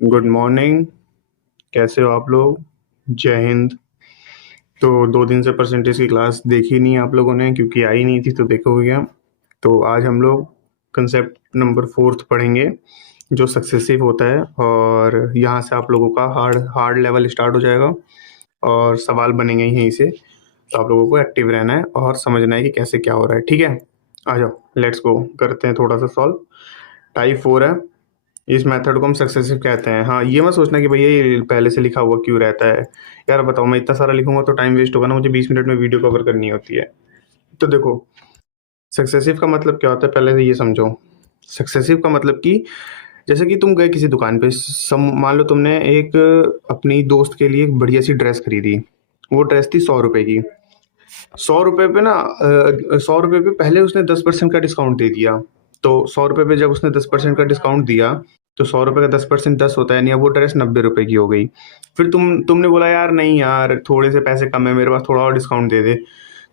Good morning. कैसे हो आप लोग? जय हिंद। तो 2 दिन से परसेंटेज की क्लास देखी नहीं आप लोगों ने, क्योंकि आई नहीं थी, तो देखोगे क्या। तो आज हम लोग कंसेप्ट नंबर 4 पढ़ेंगे, जो सक्सेसिव होता है। और यहाँ से आप लोगों का हार्ड हार्ड लेवल स्टार्ट हो जाएगा और सवाल बनेंगे यहीं से। तो आप लोगों को एक्टिव रहना है और समझना है कि कैसे क्या हो रहा है। ठीक है, आ जाओ, लेट्स गो, करते हैं थोड़ा सा सॉल्व। टाइप 4 है। इस मेथड को हम सक्सेसिव कहते हैं। हाँ, ये मत सोचना कि भैया ये पहले से लिखा हुआ क्यों रहता है। यार बताओ, मैं इतना सारा लिखूंगा तो टाइम वेस्ट होगा ना, मुझे 20 मिनट में वीडियो कवर करनी होती है। तो देखो, सक्सेसिव का मतलब क्या होता है, पहले से ये समझो। सक्सेसिव का मतलब कि जैसे कि तुम गए किसी दुकान पे, मान लो तुमने एक अपनी दोस्त के लिए एक बढ़िया सी ड्रेस खरीदी। वो ड्रेस थी 100 रुपए की। 100 रुपए पे ना, 100 रुपए पे पहले उसने 10% का डिस्काउंट दे दिया। तो 100 रुपए पे जब उसने 10% का डिस्काउंट दिया, तो 100 रुपए का 10% 10 होता है, यानी अब वो ड्रेस 90 रुपए की हो गई। फिर तुमने बोला यार नहीं यार, थोड़े से पैसे कम है मेरे पास, थोड़ा और डिस्काउंट दे दे।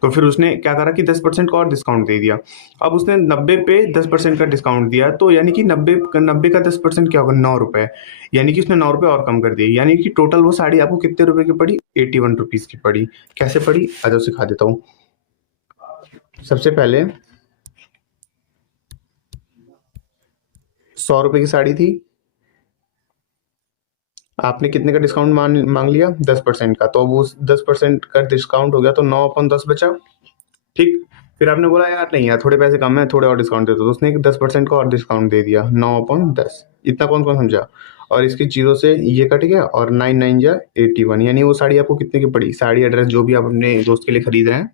तो फिर उसने क्या करा कि 10% का और डिस्काउंट दे दिया। अब उसने 90 पे 10% का डिस्काउंट दिया, तो यानी कि 90 का 10% क्या होगा, 9 रुपए। यानी कि उसने 9 रुपए और कम कर दिए, यानी कि टोटल वो साड़ी आपको कितने रुपए की पड़ी, 81 रुपीज की पड़ी। कैसे पड़ी, आ जाओ सिखा देता हूँ। सबसे पहले 100 रुपए की साड़ी थी, आपने कितने का डिस्काउंट मांग लिया, 10% का। तो अब उस 10% का डिस्काउंट हो गया, तो 9/10 बचा। ठीक। फिर आपने बोला यार नहीं यार, थोड़े पैसे कम है, थोड़े और डिस्काउंट दे दो, तो उसने 10% का और डिस्काउंट दे दिया, 9/10। इतना कौन कौन समझा। और इसके जीरो से ये कट गया, और 9 9 जा 81, यानी वो साड़ी आपको कितने की पड़ी, साड़ी एड्रेस जो भी आप अपने दोस्त के लिए खरीद रहे हैं,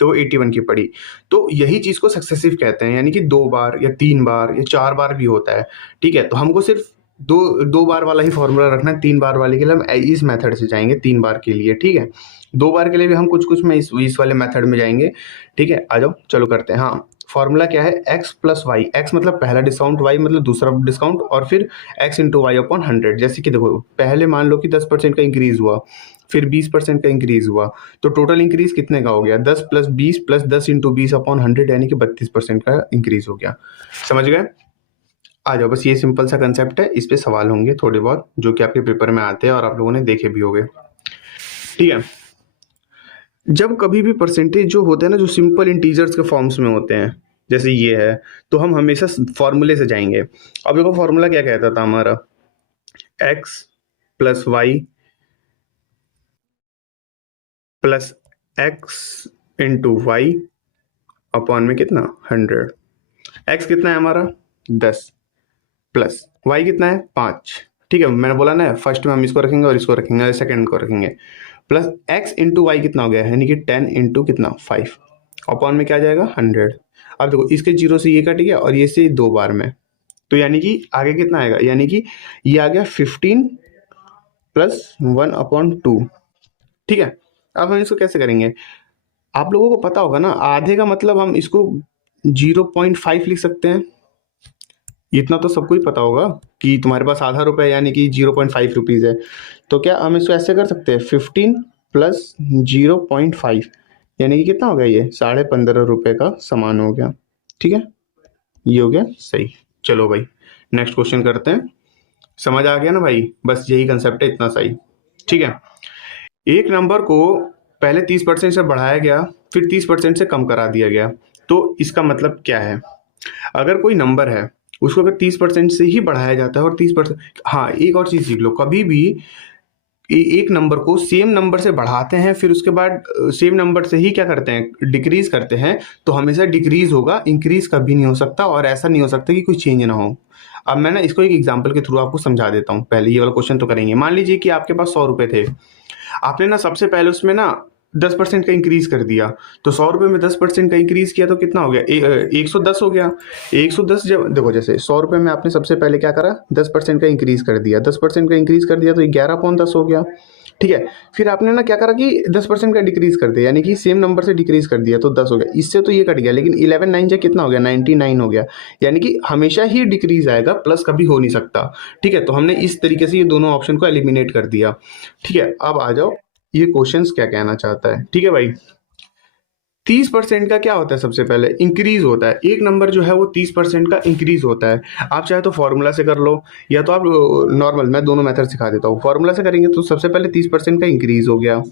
तो वो 81 की पड़ी। तो यही चीज को सक्सेसिव कहते हैं, यानी कि 2 बार या 3 बार या 4 बार भी होता है। ठीक है, तो हमको सिर्फ दो दो बार वाला ही फॉर्मूला रखना है। 3 बार वाले के लिए हम इस मेथड से जाएंगे, 3 बार के लिए। ठीक है, 2 बार के लिए भी हम कुछ कुछ में इस वाले मेथड में जाएंगे। ठीक है, आ जाओ चलो करते हैं। हाँ, फॉर्मूला क्या है, एक्स प्लस वाई। एक्स मतलब पहला डिस्काउंट, वाई मतलब दूसरा डिस्काउंट, और फिर एक्स इंटू वाई अपॉन 100। जैसे कि देखो, पहले मान लो कि 10% का इंक्रीज हुआ, फिर 20% का इंक्रीज हुआ, तो टोटल इंक्रीज कितने का हो गया, 10 प्लस 20 प्लस 10 इंटू 20/100, यानी कि 32% का इंक्रीज हो गया। समझ गए। आ जाओ, बस ये सिंपल सा कंसेप्ट है, इस पे सवाल होंगे थोड़े बहुत जो कि आपके पेपर में आते हैं और आप लोगों ने देखे भी होंगे। ठीक है, जब कभी भी परसेंटेज जो होते हैं ना, जो सिंपल इंटीजर्स के फॉर्म्स में होते हैं, जैसे ये है, तो हम हमेशा फॉर्मूले से जाएंगे। अब देखो फॉर्मूला क्या कहता था हमारा, x plus y plus x into y upon में कितना, 100। एक्स कितना है हमारा, 10, प्लस वाई कितना है, 5। ठीक है, मैंने बोला ना, फर्स्ट में हम इसको रखेंगे और इसको रखेंगे और सेकंड को रखेंगे। प्लस एक्स इंटू वाई कितना हो गया, यानी कि 10 इंटू कितना, 5, अपॉन में क्या आ जाएगा, 100। अब देखो, इसके जीरो से ये कट गया और ये से 2 बार में, तो यानी कि आगे कितना आएगा, यानी कि ये आ गया 15 प्लस 1/2। ठीक है, अब हम इसको कैसे करेंगे, आप लोगों को पता होगा ना, आधे का मतलब हम इसको 0.5 लिख सकते हैं। इतना तो सबको ही पता होगा कि तुम्हारे पास आधा रुपया यानी कि 0.5 रुपीज़ है। तो क्या हम इसको ऐसे कर सकते हैं, 15 प्लस 0.5, यानी कि कितना हो गया, ये 15.5 रुपये का सामान हो गया। ठीक है, ये हो गया सही। चलो भाई, नेक्स्ट क्वेश्चन करते हैं। समझ आ गया ना भाई, बस यही कंसेप्ट है, इतना सही। ठीक है, एक नंबर को पहले 30% से बढ़ाया गया, फिर 30% से कम करा दिया गया, तो इसका मतलब क्या है। अगर कोई नंबर है, उसको अगर 30% से ही बढ़ाया जाता है और 30%, हाँ एक और चीज सीख लो, कभी भी एक नंबर को सेम नंबर से बढ़ाते हैं, फिर उसके बाद सेम नंबर से ही क्या करते हैं, डिक्रीज करते हैं, तो हमेशा डिक्रीज होगा, इंक्रीज कभी नहीं हो सकता, और ऐसा नहीं हो सकता कि कोई चेंज ना हो। अब मैं ना इसको एक एग्जांपल के थ्रू आपको समझा देता हूँ। पहले ये वाला क्वेश्चन तो करेंगे। मान लीजिए कि आपके पास 100 रुपए थे, आपने ना सबसे पहले उसमें ना 10% का इंक्रीज कर दिया, तो 100 रुपए में 10% का इंक्रीज किया तो कितना हो गया, 110 हो गया। 110, जब देखो जैसे 100 रुपए में आपने सबसे पहले क्या करा, 10% का इंक्रीज कर दिया, 10% का इंक्रीज कर दिया तो 11/10 हो गया। ठीक है, फिर आपने ना क्या करा कि 10% का डिक्रीज कर दिया, यानी कि सेम नंबर से डिक्रीज कर दिया, तो 10 हो गया। इससे तो ये कट गया, लेकिन 11 9 जा कितना हो गया, 99 हो गया। यानी कि हमेशा ही डिक्रीज आएगा, प्लस कभी हो नहीं सकता। ठीक है, तो हमने इस तरीके से ये दोनों ऑप्शन को एलिमिनेट कर दिया। ठीक है, अब आ जाओ, ये क्वेश्चंस क्या कहना चाहता है। ठीक है भाई, 30% का क्या होता है, सबसे पहले इंक्रीज होता है। एक नंबर जो है वो 30% का इंक्रीज होता है। आप चाहे तो फॉर्मूला से कर लो या तो आप नॉर्मल, मैं दोनों मेथड सिखा देता हूँ। फॉर्मूला से करेंगे तो सबसे पहले 30% का इंक्रीज हो गया,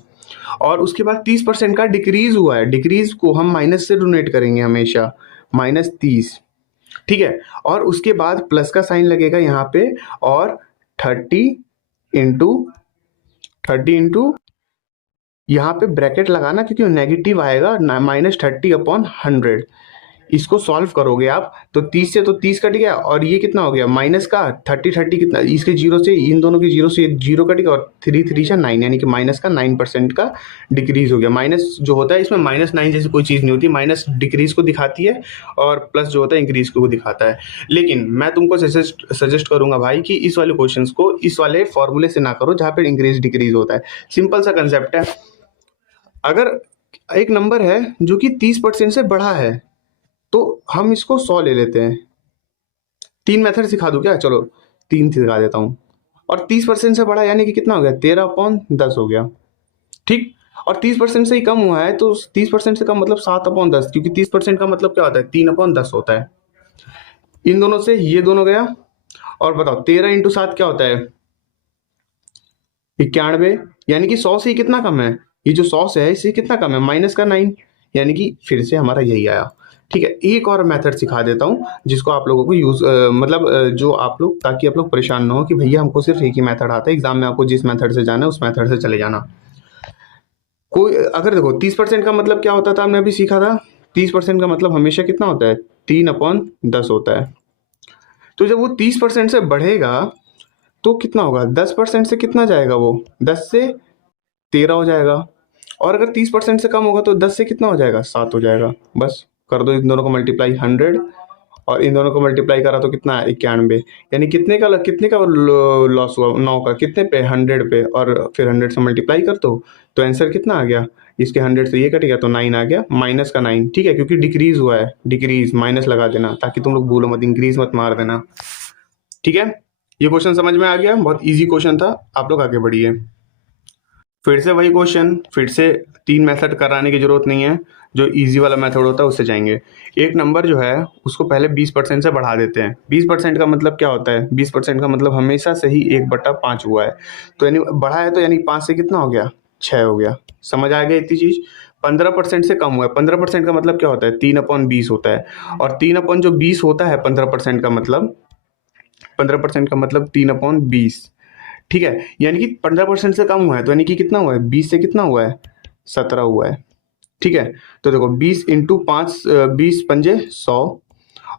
और उसके बाद 30% का डिक्रीज हुआ है। डिक्रीज को हम माइनस से डोनेट करेंगे हमेशा, -30, ठीक है। और उसके बाद प्लस का साइन लगेगा यहाँ पे, और 30 इंटू यहाँ पे ब्रैकेट लगाना, क्योंकि नेगेटिव आएगा, -30/100। इसको सॉल्व करोगे आप तो 30 से तो 30 कट गया, और ये कितना हो गया माइनस का 30 कितना, इसके जीरो से, इन दोनों के जीरो से जीरो कट गया, और 3 यानी कि माइनस का 9% का डिक्रीज हो गया। माइनस जो होता है इसमें -9 जैसी कोई चीज़ नहीं होती, माइनस डिक्रीज को दिखाती है और प्लस जो होता है इंक्रीज को दिखाता है। लेकिन मैं तुमको सजेस्ट करूंगा भाई कि इस वाले क्वेश्चन को इस वाले फॉर्मूले से ना करो जहाँ पे इंक्रीज डिक्रीज होता है। सिंपल सा कंसेप्ट है। अगर एक नंबर है जो कि 30% से बढ़ा है तो हम इसको 100 ले लेते हैं। 3 मेथड सिखा दूं क्या? चलो 3 सिखा देता हूं। और 30% से बढ़ा यानी कि कितना हो गया, 13/10 हो गया, ठीक। और 30% से ही कम हुआ है तो 30% से कम मतलब 7/10, क्योंकि 30% का मतलब क्या होता है, 3/10 होता है। इन दोनों से ये दोनों गया, और बताओ 13 × 7 क्या होता है, 91, यानी कि 100 से ही कितना कम है, ये जो 100 से है इससे कितना कम है, -9, यानी कि फिर से हमारा यही आया, ठीक है। एक और मेथड सिखा देता हूँ जिसको आप लोगों को यूज जो आप लोग, ताकि आप लोग परेशान ना हो कि भैया हमको सिर्फ एक ही मेथड आता है, एग्जाम में आपको जिस मेथड से जाना है उस मेथड से चले जाना। कोई अगर देखो 30% का मतलब क्या होता था, हमने अभी सीखा था, 30% का मतलब हमेशा कितना होता है, 3/10 होता है। तो जब वो 30% से बढ़ेगा तो कितना होगा, 10% से कितना जाएगा वो, 10 से 13 हो जाएगा। और अगर 30% से कम होगा तो 10 से कितना हो जाएगा, 7 हो जाएगा। बस कर दो इन दोनों को मल्टीप्लाई, 100, और इन दोनों को मल्टीप्लाई करा तो कितना है, 91। यानी कितने का लॉस हुआ, 9 का, कितने पे, 100 पे, और फिर 100 से मल्टीप्लाई कर दो तो आंसर कितना आ गया, इसके 100 से ये कट गया तो 9 आ गया, -9, ठीक है, क्योंकि डिक्रीज हुआ है, डिक्रीज माइनस लगा देना ताकि तुम लोग भूलो मत, इंक्रीज मत मार देना, ठीक है। ये क्वेश्चन समझ में आ गया, बहुत इजी क्वेश्चन था, आप लोग आगे बढ़िए। फिर से वही क्वेश्चन, फिर से 3 मेथड कराने की जरूरत नहीं है, जो इजी वाला मेथड होता है उससे जाएंगे। एक नंबर जो है उसको पहले 20% से बढ़ा देते हैं। 20% का मतलब क्या होता है, 20% का मतलब हमेशा से ही 1/5 हुआ है, तो यानी बढ़ा है तो यानी 5 से कितना हो गया, 6 हो गया। समझ आ गया इतनी चीज। 15% से कम हुआ है, 15% का मतलब क्या होता है, 3/20 होता है, और 3/20 होता है 15% का मतलब, 15% का मतलब 3/20, ठीक है। यानी कि 15% से कम हुआ है तो यानी कि कितना हुआ है, 20 से कितना हुआ है, 17 हुआ है, ठीक है। तो देखो 20 × 5, 20×5 100,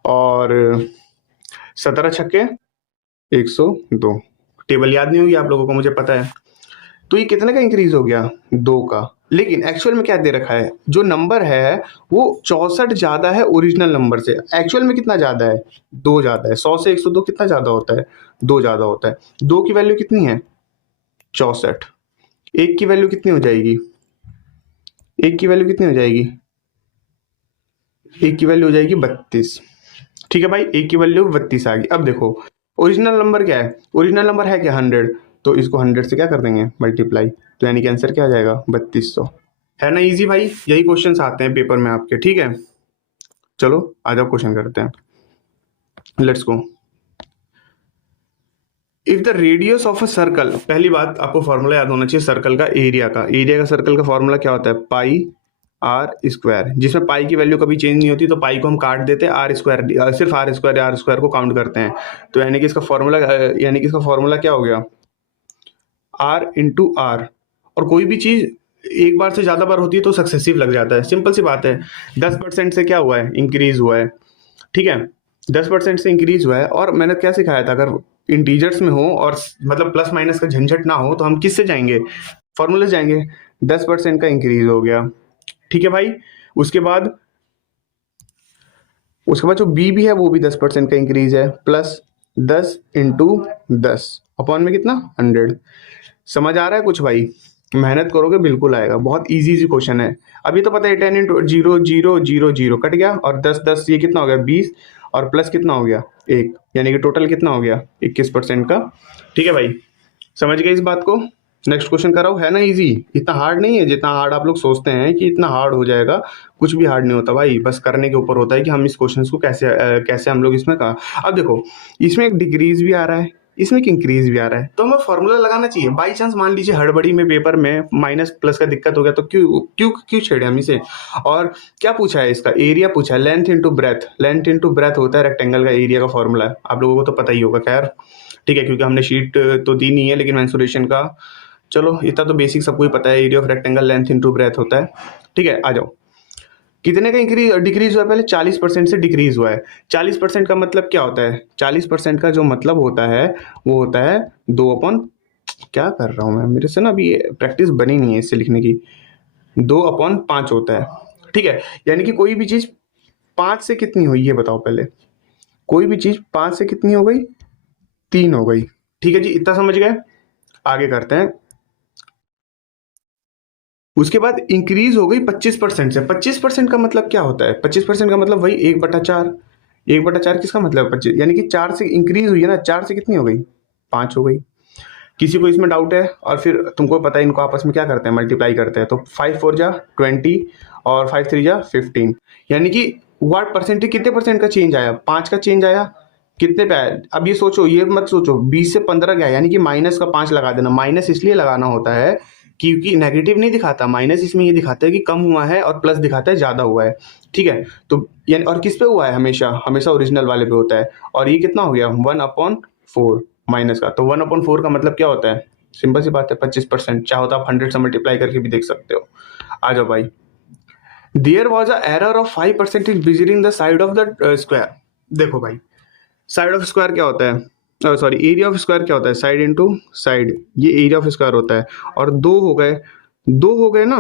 और 17×6 102। टेबल याद नहीं होगी आप लोगों को, मुझे पता है। तो ये कितने का इंक्रीज हो गया, 2 का। लेकिन एक्चुअल में क्या दे रखा है, जो नंबर है वो 64 ज्यादा है ओरिजिनल नंबर से। एक्चुअल में कितना ज्यादा है, 2 ज्यादा है। 100 से 102 कितना ज्यादा होता है, 2 ज्यादा होता है। 2 की वैल्यू कितनी है, 64। एक की वैल्यू कितनी हो जाएगी, एक की वैल्यू कितनी हो जाएगी, एक की वैल्यू हो जाएगी 32, ठीक है भाई। एक की वैल्यू 32 आ गई। अब देखो ओरिजिनल नंबर क्या है, ओरिजिनल नंबर है क्या, 100, तो इसको 100 से क्या कर देंगे, मल्टीप्लाई, तो यानी कि आंसर क्या आ जाएगा, 3200। है ना इजी भाई, यही क्वेश्चन आते हैं पेपर में आपके, ठीक है। चलो आ जाओ क्वेश्चन करते हैं, let's go. If the radius of a circle, पहली बात आपको फॉर्मूला याद होना चाहिए सर्कल का, एरिया का सर्कल का फॉर्मूला क्या होता है, πr², जिसमें पाई की वैल्यू कभी चेंज नहीं होती, तो पाई को हम काट देते हैं, r², सिर्फ r² को काउंट करते हैं। तो यानी कि इसका फॉर्मूला क्या हो गया, r×r। और कोई भी चीज एक बार से ज्यादा बार होती है तो सक्सेसिव लग जाता है, सिंपल सी बात है। 10% से क्या हुआ है, इंक्रीज हुआ है, ठीक है। 10% से इंक्रीज हुआ है, और मैंने क्या सिखाया था, अगर इंटीजर्स में हो और मतलब प्लस माइनस का झंझट ना हो तो हम किससे जाएंगे, फॉर्मूले से जाएंगे। 10% का इंक्रीज हो गया, ठीक है भाई। उसके बाद जो बी भी है वो भी 10% का इंक्रीज है, प्लस 10 × 10 अपॉन में कितना, 100। समझ आ रहा है कुछ भाई, मेहनत करोगे बिल्कुल आएगा, बहुत इजी क्वेश्चन है। अभी तो पता है 10 × 0 0 0 0 कट गया, और 10 10 ये कितना हो गया, 20, और प्लस कितना हो गया, 1, यानी कि टोटल कितना हो गया, 21% का, ठीक है भाई। समझ गए इस बात को। नेक्स्ट क्वेश्चन कराओ, है ना इजी, इतना हार्ड नहीं है जितना हार्ड आप लोग सोचते हैं कि इतना हार्ड हो जाएगा। कुछ भी हार्ड नहीं होता भाई, बस करने के ऊपर होता है कि हम इस क्वेश्चन को कैसे हम लोग इसमें कहा। अब देखो इसमें एक डिक्रीज भी आ रहा है, इसमें एक इंक्रीज भी आ रहा है, तो हमें फॉर्मूला लगाना चाहिए। बाई चांस मान लीजिए हड़बड़ी में पेपर में माइनस प्लस का दिक्कत हो गया, तो क्यों क्यों क्यों छेड़े हम इसे। और क्या पूछा है, इसका एरिया पूछा है, length into breadth. Length into breadth होता है रेक्टेंगल का एरिया का फॉर्मूला, आप लोगों को तो पता ही होगा खैर, ठीक है, क्योंकि हमने शीट तो दी नहीं है, लेकिन मेंसुरेशन का चलो इतना तो बेसिक सबको ही पता है, area of rectangle length into breadth होता है। ठीक है, आ जाओ, कितने का इंक्रीज डिक्रीज हुआ है, पहले 40% से डिक्रीज हुआ है। 40% का मतलब क्या होता है, 40% का जो मतलब होता है वो होता है 2 अपॉन, क्या कर रहा हूँ मैं, मेरे से ना अभी प्रैक्टिस बनी नहीं है इससे लिखने की, 2/5 होता है। ठीक है, यानी कि कोई भी चीज 5 से कितनी हुई ये बताओ पहले, कोई भी चीज 5 से कितनी हो गई, 3 हो गई। ठीक है जी, इतना समझ गए, आगे करते हैं। उसके बाद इंक्रीज हो गई 25% से। 25% का मतलब क्या होता है, 25% का मतलब वही 1/4। 1/4 किसका मतलब है 25, यानी कि 4 से इंक्रीज हुई है ना, 4 से कितनी हो गई, 5 हो गई। किसी को इसमें डाउट है, और फिर तुमको पता है इनको आपस में क्या करते हैं, मल्टीप्लाई करते हैं, तो 5 4 जा 20 और 5 3 जा 15, यानी कि व्हाट परसेंटेज, कितने परसेंट का चेंज आया, 5 का चेंज आया, कितने पे आया। अब ये सोचो, ये मत सोचो 20 से 15 गया, यानी कि माइनस का 5 लगा देना। माइनस इसलिए लगाना होता है क्योंकि नेगेटिव नहीं दिखाता माइनस, इसमें ये दिखाता है कि कम हुआ है, और प्लस दिखाता है ज्यादा हुआ है। ठीक है, तो यानी और किस पे हुआ है, हमेशा हमेशा ओरिजिनल वाले पे होता है। और ये कितना हो गया 1/4 माइनस का, तो 1/4 का मतलब क्या होता है, सिंपल सी बात है 25%। चाहो तो आप 100 से मल्टीप्लाई करके भी देख सकते हो। आ जाओ भाई, there was a error of 5% measuring the side of the square. देखो भाई, साइड ऑफ स्क्वायर क्या होता है, सॉरी एरिया ऑफ स्क्वायर क्या होता है, साइड इंटू साइड, ये एरिया ऑफ स्क्वायर होता है। और दो हो गए ना,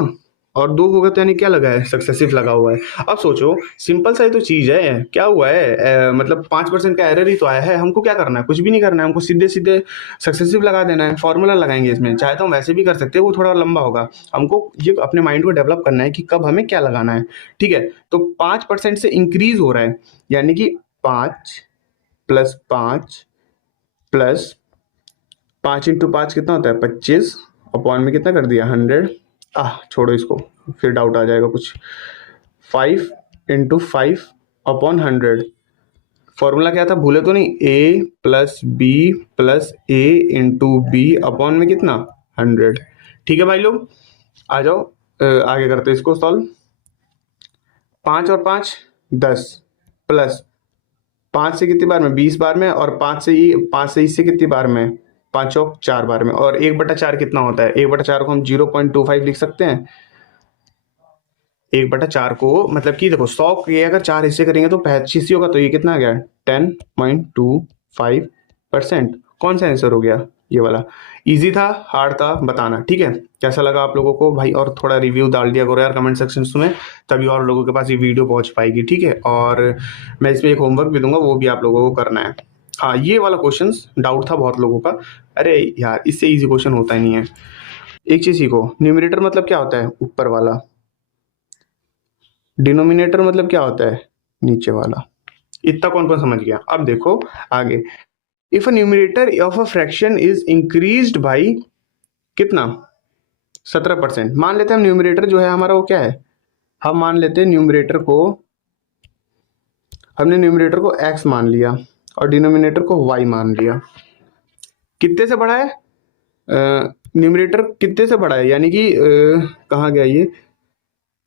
और दो हो गए तो यानी क्या लगा है, सक्सेसिव लगा हुआ है। अब सोचो सिंपल सा ही तो चीज है, क्या हुआ है, मतलब 5% का एरर ही तो आया है, हमको क्या करना है, कुछ भी नहीं करना है, हमको सीधे सीधे सक्सेसिव लगा देना है। फॉर्मूला लगाएंगे इसमें, चाहे तो हम वैसे भी कर सकते हैं, वो थोड़ा लंबा होगा। हमको ये अपने माइंड को डेवलप करना है कि कब हमें क्या लगाना है। ठीक है, तो 5% से इंक्रीज हो रहा है, यानी कि 5 + 5 प्लस 5 × 5 कितना होता है 25, अपॉन में कितना कर दिया 100। छोड़ो इसको, फिर डाउट आ जाएगा कुछ। 5 × 5 अपॉन 100, फॉर्मूला क्या था भूले तो नहीं, A + B + A × B upon में कितना 100। ठीक है भाई लोग, आ जाओ आगे करते हैं इसको सॉल्व। 5 और 5 10, प्लस 5 से कितनी बार में 20 बार में, और 5 से इससे कितनी बार में 5 चौक 4 बार में, और 1/4 कितना होता है, 1/4 को हम 0.25 लिख सकते हैं। 1/4 को मतलब कि देखो 100 के अगर 4 हिस्से करेंगे तो 25 ही होगा, तो ये कितना आ गया 10.25%। कौन सा आंसर हो गया, ये वाला। इजी था हार्ड था बताना। ठीक है, कैसा लगा आप लोगों को भाई, और थोड़ा रिव्यू डाल दिया करो यार कमेंट सेक्शन में, तभी और लोगों के पास ये वीडियो पहुंच पाएगी। ठीक है, और मैं इसमें एक होमवर्क भी दूंगा, वो भी आप लोगों को करना है। हाँ, ये वाला क्वेश्चन डाउट था बहुत लोगों का, अरे यार इससे इजी क्वेश्चन होता ही नहीं है। एक चीज सीखो, न्यूमरेटर मतलब क्या होता है, ऊपर वाला। डिनोमिनेटर मतलब क्या होता है, नीचे वाला। इतना कौन कौन समझ गया। अब देखो आगे, if a numerator of a fraction is increased by कितना 17%। मान लेते हैं हम न्यूमरेटर जो है हमारा वो क्या है, हम मान लेते हैं न्यूमरेटर को, हमने न्यूमरेटर को x मान लिया और डिनोमिनेटर को y मान लिया। कितने से बढ़ा है, न्यूमरेटर कितने से बढ़ा है, यानी कि कहाँ गया ये,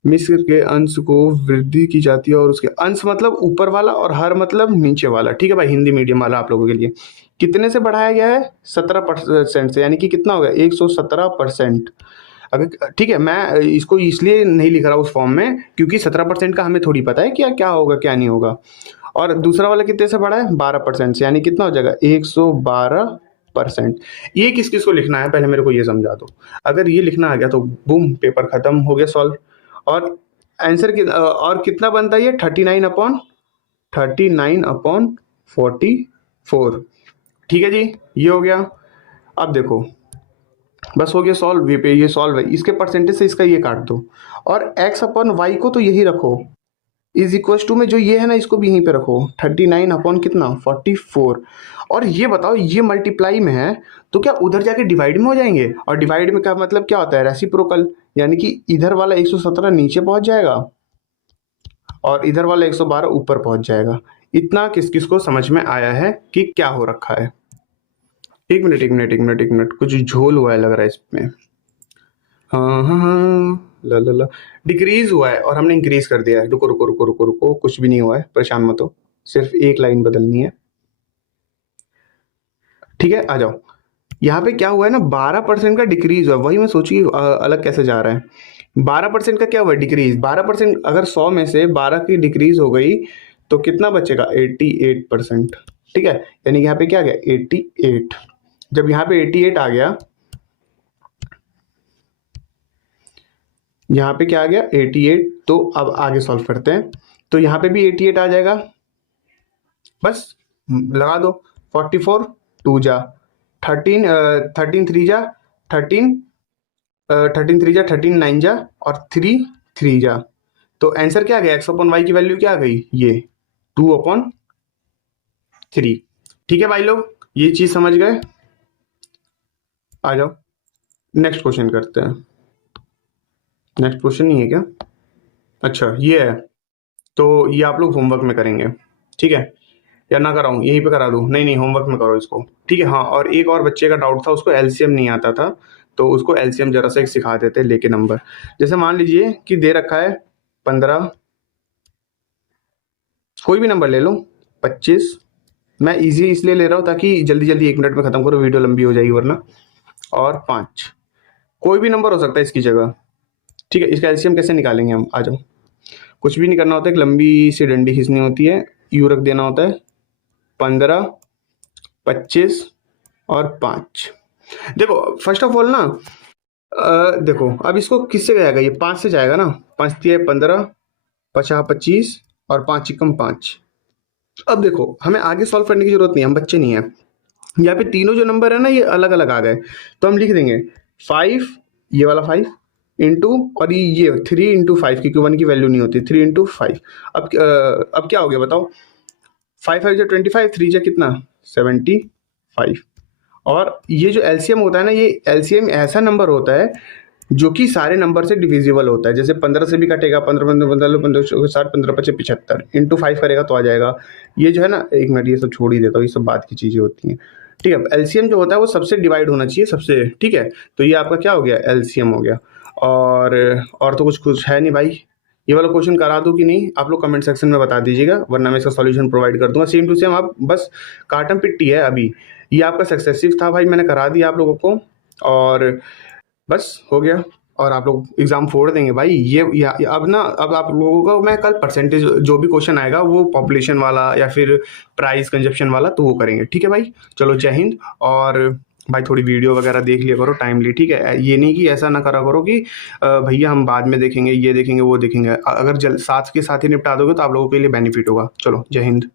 मिस्र के अंश को वृद्धि की जाती है, और उसके अंश मतलब ऊपर वाला, और हर मतलब नीचे वाला। ठीक है भाई, हिंदी मीडियम वाला आप लोगों के लिए। कितने से बढ़ाया गया है 17% से, यानी कि कितना हो गया 117%। अगर ठीक है, मैं इसको इसलिए नहीं लिख रहा उस फॉर्म में क्योंकि 17% का हमें थोड़ी पता है क्या क्या होगा क्या नहीं होगा। और दूसरा वाला कितने से बढ़ा है 12% से, यानी कितना हो जाएगा 112%। ये किस किस को लिखना है पहले मेरे को ये समझा दो। अगर ये लिखना आ गया तो बूम, पेपर खत्म हो गया सॉल्व। और आंसर और कितना बनता है ये 39/44। ठीक है जी, ये हो गया। अब देखो बस हो गया सॉल्व, ये पे ये सॉल्व है, इसके परसेंटेज से इसका ये काट दो, और x/y को तो यही रखो, इज इक्वल टू में जो ये है ना इसको भी यहीं पे रखो 39 अपॉन कितना 44। और ये बताओ ये मल्टीप्लाई में है तो क्या उधर जाके डिवाइड में हो जाएंगे? और डिवाइड में का मतलब क्या होता है? रेसिप्रोकल, यानी कि इधर वाला 117 नीचे पहुंच जाएगा और इधर वाला 112 ऊपर पहुंच जाएगा। इतना किस किस को समझ में आया है कि क्या हो रखा है? एक मिनट एक मिनट एक मिनट एक मिनट, कुछ झोल हुआ है लग रहा है इसमें। हाँ हाँ हाँ, ला डिक्रीज हुआ है और हमने इंक्रीज कर दिया है। रुको रुको रुको रुको रुको, कुछ भी नहीं हुआ है, परेशान मत हो, सिर्फ एक लाइन बदलनी है। ठीक है, आ जाओ। यहाँ पे क्या हुआ है ना, 12% का डिक्रीज हुआ, वही मैं सोची अलग कैसे जा रहा है। 12% का क्या हुआ डिक्रीज? 12% अगर 100 में से 12 की डिक्रीज हो गई तो कितना बचेगा? 88%। ठीक है, यानी यहाँ पे क्या आ गया 88। जब यहाँ पे 88 आ गया, यहाँ पे क्या आ गया 88, तो अब आगे सॉल्व करते हैं। तो यहाँ पे भी 88 आ जाएगा, बस लगा दो 44 2 जा 13 13 3 जा 13 13 3 जा 13 9 जा और 3 3 जा। तो आंसर क्या आ गया? एक्स अपॉन वाई की वैल्यू क्या आ गई? ये 2/3। ठीक है भाई लोग, ये चीज समझ गए? आ जाओ नेक्स्ट क्वेश्चन करते हैं। नेक्स्ट क्वेश्चन नहीं है क्या? अच्छा ये है, तो ये आप लोग होमवर्क में करेंगे, ठीक है? या ना कराऊं, यहीं पे करा दूं? नहीं नहीं, होमवर्क में करो इसको, ठीक है? हाँ, और एक और बच्चे का डाउट था, उसको एलसीएम नहीं आता था, तो उसको एलसीएम जरा सा एक सिखा देते लेके नंबर। जैसे मान लीजिए कि दे रखा है 15, कोई भी नंबर ले लो, 25, मैं इजी इसलिए ले रहा हूँ ताकि जल्दी जल्दी 1 मिनट में खत्म करो, वीडियो लंबी हो जाएगी वरना। और 5, कोई भी नंबर हो सकता है इसकी जगह, ठीक है? इसका एलसीएम कैसे निकालेंगे हम? आ जाओ। कुछ भी नहीं करना होता है, एक लंबी सी डंडी खींचनी होती है, यू रख देना होता है, 15 25 और 5। देखो फर्स्ट ऑफ ऑल ना, देखो अब इसको किससे जाएगा? ये 5 से जाएगा ना, 5 दिया 15, 50 25 और 5 एकम 5। अब देखो हमें आगे सॉल्व करने की जरूरत नहीं है, हम बच्चे नहीं है। यहाँ पे तीनों जो नंबर है ना ये अलग अलग आ गए, तो हम लिख देंगे 5, ये वाला 5 इंटू, और ये 3 इंटू 5, क्योंकि 1 की वैल्यू नहीं होती, 3 इंटू 5। अब क्या हो गया बताओ? 5 5 जो 25, 3 जा कितना 75। और ये जो एलसीएम होता है ना, ये एलसीएम ऐसा नंबर होता है जो कि सारे नंबर से डिविजिबल होता है। जैसे 15 से भी कटेगा, 15 15 15 15 60 15 25 75 इंटू 5 करेगा तो आ जाएगा। ये जो है ना, एक मिनट ये सब छोड़ ही देता हूँ, ये सब बात की चीज़ें होती हैं, ठीक है? एलसीएम जो होता है वो सबसे डिवाइड होना चाहिए सबसे, ठीक है? तो ये आपका क्या हो गया? एलसीएम हो गया। और तो कुछ है नहीं भाई। ये वाला क्वेश्चन करा दूं कि नहीं, आप लोग कमेंट सेक्शन में बता दीजिएगा, वरना मैं इसका सॉल्यूशन प्रोवाइड कर दूंगा सेम टू सेम। आप बस काटम पिट्टी है अभी, ये आपका सक्सेसिव था भाई, मैंने करा दिया आप लोगों को और बस हो गया। और आप लोग एग्जाम फोड़ देंगे भाई। अब ना, अब आप लोगों को मैं कल परसेंटेज जो भी क्वेश्चन आएगा वो पॉपुलेशन वाला या फिर प्राइस कंजप्शन वाला, तो वो करेंगे, ठीक है भाई? चलो जय हिंद। और भाई थोड़ी वीडियो वगैरह देख लिया करो टाइमली, ठीक है? ये नहीं कि ऐसा ना करा करो कि भैया हम बाद में देखेंगे, ये देखेंगे वो देखेंगे। अगर साथ के साथ ही निपटा दोगे तो आप लोगों के लिए बेनिफिट होगा। चलो जय हिंद।